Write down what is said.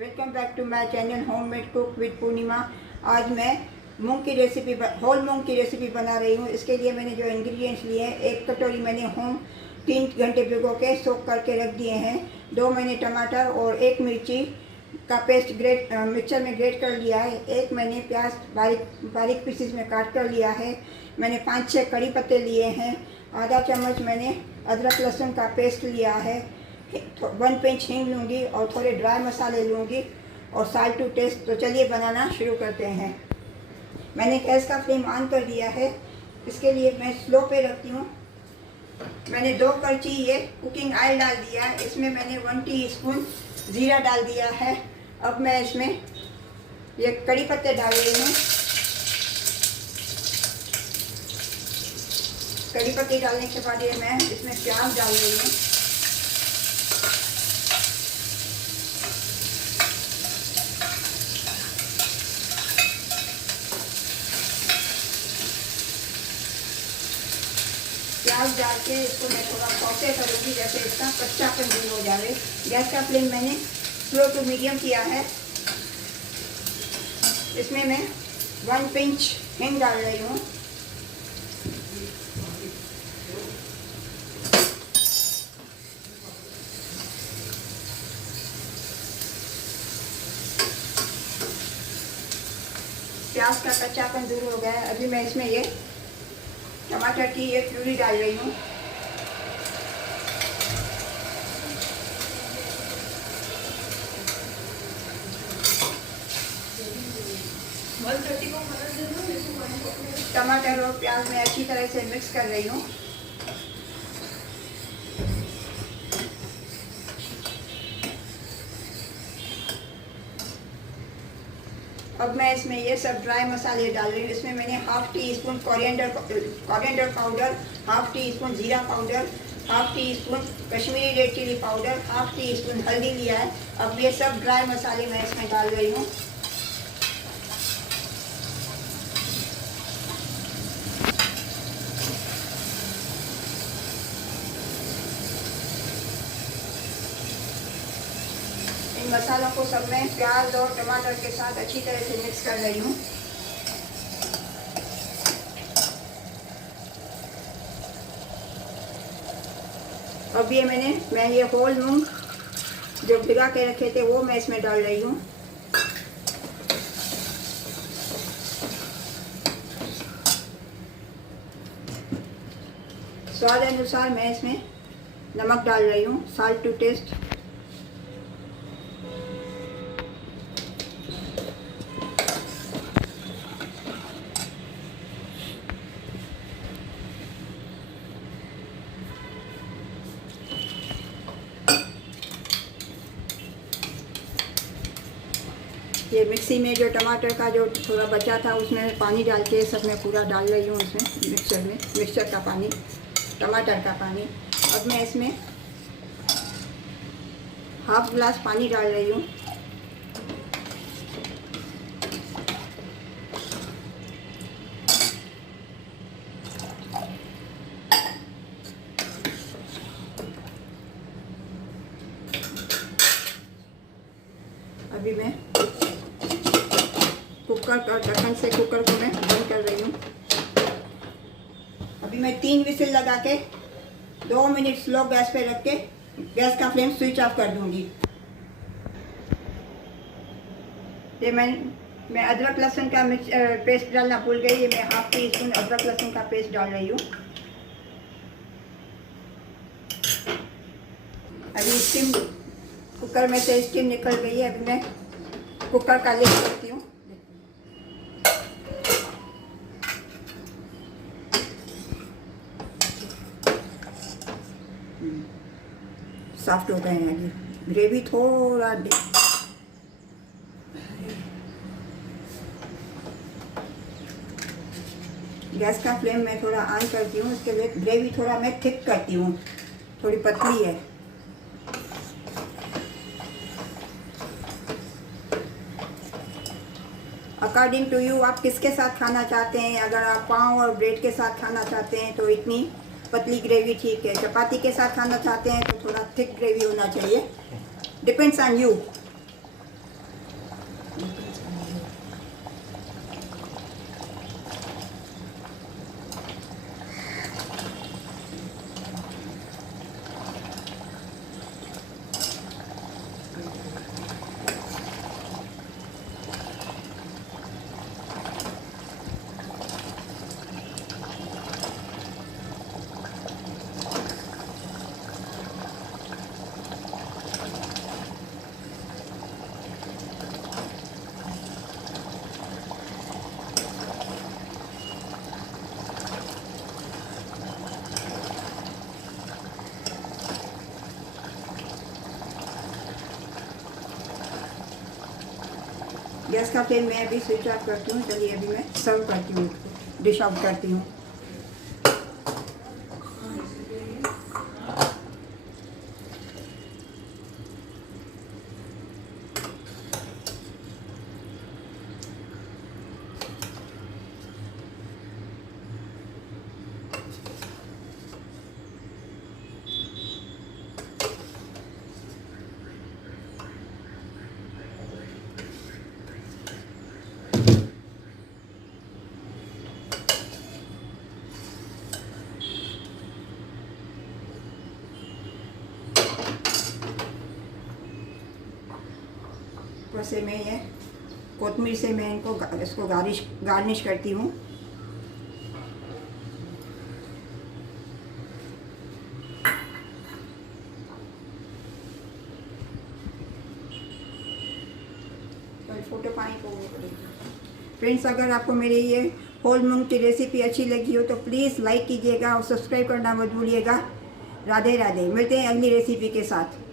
Welcome back to my channel homemade cook with Purnima. आज मैं मूंग की रेसिपी होल मूंग की रेसिपी बना रही हूँ। इसके लिए मैंने जो इंग्रेडिएंट्स लिए हैं, एक कटोरी मैंने 3 घंटे भिगो के सोक करके रख दिए हैं। 2 मैंने टमाटर और 1 मिर्ची का पेस्ट मिक्सर में ग्रेट कर लिया है। 1 मैंने प्याज बारीक पीसेस में काट कर लिया है। मैंने 5-6 कड़ी पत्ते लिए हैं। आधा चम्मच मैंने अदरक लहसुन का पेस्ट लिया है। 1 पिंच हींग लूँगी और थोड़े ड्राई मसाले लूँगी और साल्ट टू टेस्ट। तो चलिए बनाना शुरू करते हैं। मैंने गैस का फ्लेम ऑन कर दिया है। इसके लिए मैं स्लो पे रखती हूँ। मैंने 2 करछी ये कुकिंग ऑयल डाल दिया है। इसमें मैंने 1 टीस्पून ज़ीरा डाल दिया है। अब मैं इसमें ये कड़ी पत्ते डाल रही हूँ। कड़ी पत्ते डालने के बाद ये मैं इसमें प्याज डाल रही हूँ। प्याज डाल के इसको मैं थोड़ा सौटे करूँगी, जैसे इसका कच्चापन दूर हो जाए। गैस का फ्लेम मैंने स्लो टू मीडियम किया है। इसमें मैं 1 पिंच हींग डाल रही हूँ। प्याज का कच्चापन दूर हो गया है। अभी मैं इसमें ये टमाटर की ये प्यूरी डाल रही हूँ। टमाटर और प्याज में अच्छी तरह से मिक्स कर रही हूँ। अब मैं इसमें ये सब ड्राई मसाले डाल रही हूँ। इसमें मैंने 1/2 टीस्पून कोरिएंडर पाउडर, 1/2 टीस्पून जीरा powder, 1/2 teaspoon Kashmiri red chilli powder, 1/2 teaspoon हल्दी लिया है। अब ये सब ड्राई मसाले मैं इसमें डाल रही हूँ। इन मसालों को सब मैं प्याज और टमाटर के साथ अच्छी तरह से मिक्स कर रही हूँ। अब ये मैं ये होल मूंग जो भिगा के रखे थे वो मैं इसमें डाल रही हूँ। स्वाद अनुसार मैं इसमें नमक डाल रही हूँ, साल्ट टू टेस्ट। ये मिक्सी में जो टमाटर का जो थोड़ा बचा था उसमें पानी डाल के सब मैं पूरा डाल रही हूँ इसमें मिक्सचर का पानी, टमाटर का पानी। अब मैं इसमें 1/2 गिलास पानी डाल रही हूँ। अभी मैं कुकर का ढक्कन से कुकर को मैं बंद कर रही हूँ। अभी मैं 3 विसिल लगा के 2 मिनट स्लो गैस पे रख के गैस का फ्लेम स्विच ऑफ कर दूंगी। ये मैं अदरक लहसुन का पेस्ट डालना भूल गई। ये मैं 1/2 टीस्पून अदरक लहसुन का पेस्ट डाल रही हूँ। अभी स्टीम कुकर में से स्टीम निकल गई है। अभी मैं कुकर का लिड करती हूँ। सॉफ्ट हो गए हैं। अभी ग्रेवी थोड़ा गैस का फ्लेम मैं थोड़ा ऑन करती हूँ। इसके लिए ग्रेवी थोड़ा मैं थिक करती हूँ, थोड़ी पतली है। अकॉर्डिंग टू यू, आप किसके साथ खाना चाहते हैं। अगर आप पाव और ब्रेड के साथ खाना चाहते हैं तो इतनी पतली ग्रेवी ठीक है। चपाती के साथ खाना चाहते हैं तो थोड़ा थिक ग्रेवी होना चाहिए। Depends on you. गैस का फ्लेम मैं अभी स्विच ऑफ करती हूँ। चलिए अभी मैं सर्व करती हूँ, डिश आउट करती हूँ। ऊपर से मैं ये कोतमीर से मैं इसको गार्निश करती हूँ। फोटो पानी को फ्रेंड्स, अगर आपको मेरी ये होल मूंग की रेसिपी अच्छी लगी हो तो प्लीज़ लाइक कीजिएगा और सब्सक्राइब करना मत भूलिएगा। राधे राधे, मिलते हैं अगली रेसिपी के साथ।